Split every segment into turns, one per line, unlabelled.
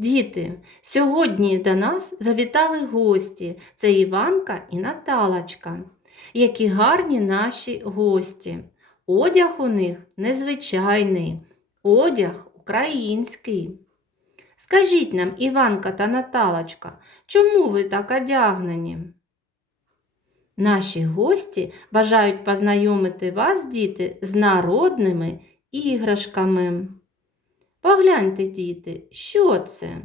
Діти, сьогодні до нас завітали гості. Це Іванка і Наталочка. Які гарні наші гості. Одяг у них незвичайний, одяг український. Скажіть нам, Іванка та Наталочка, чому ви так одягнені? Наші гості бажають познайомити вас, діти, з народними іграшками. Погляньте, діти, що це?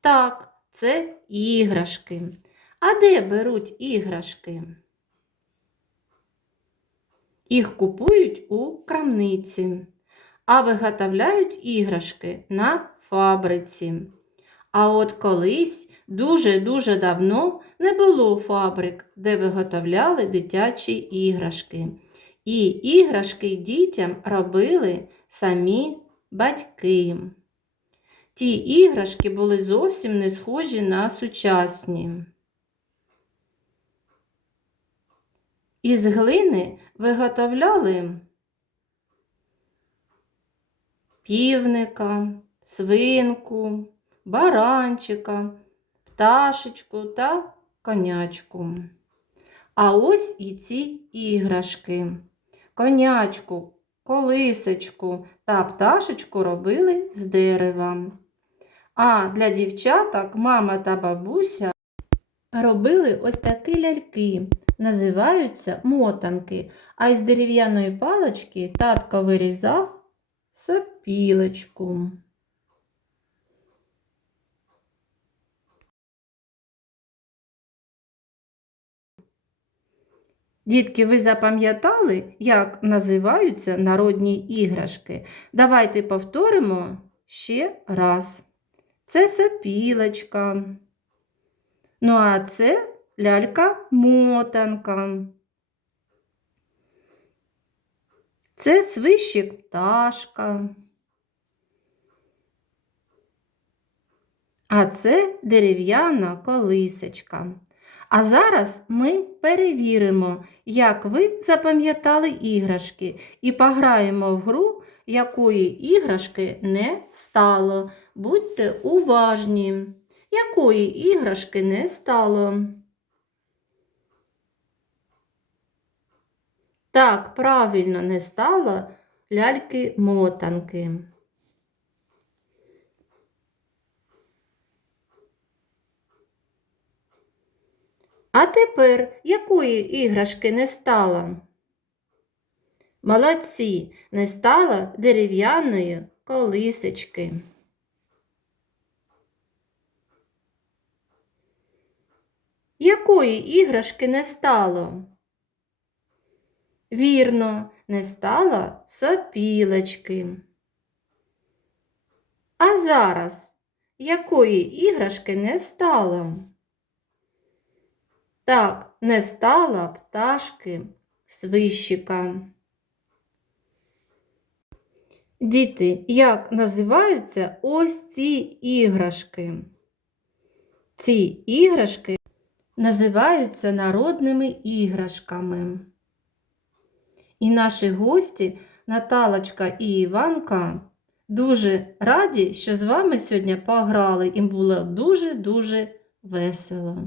Так, це іграшки. А де беруть іграшки? Їх купують у крамниці, а виготовляють іграшки на фабриці. А от колись дуже-дуже давно не було фабрик, де виготовляли дитячі іграшки. І іграшки дітям робили самі батьки. Ті іграшки були зовсім не схожі на сучасні. Із глини виготовляли півника, свинку, баранчика, пташечку та конячку. А ось і ці іграшки. Конячку, колисочку та пташечку робили з дерева. А для дівчаток мама та бабуся робили ось такі ляльки. Називаються мотанки, а із дерев'яної палочки татко вирізав сопілочку. Дітки, ви запам'ятали, як називаються народні іграшки? Давайте повторимо ще раз. Це сопілочка. Ну, а це лялька-мотанка. Це свищик пташка. А це дерев'яна колисочка. А зараз ми перевіримо, як ви запам'ятали іграшки, і пограємо в гру, якої іграшки не стало. Будьте уважні, якої іграшки не стало. Так, правильно не стало ляльки-мотанки. А тепер якої іграшки не стало? Молодці, не стало дерев'яної колисочки. Якої іграшки не стало? Вірно, не стало сопілочки. А зараз якої іграшки не стало? Так, не стало пташки свищика. Діти, як називаються ось ці іграшки? Ці іграшки називаються народними іграшками. І наші гості Наталочка і Іванка дуже раді, що з вами сьогодні пограли. Їм було дуже-дуже весело.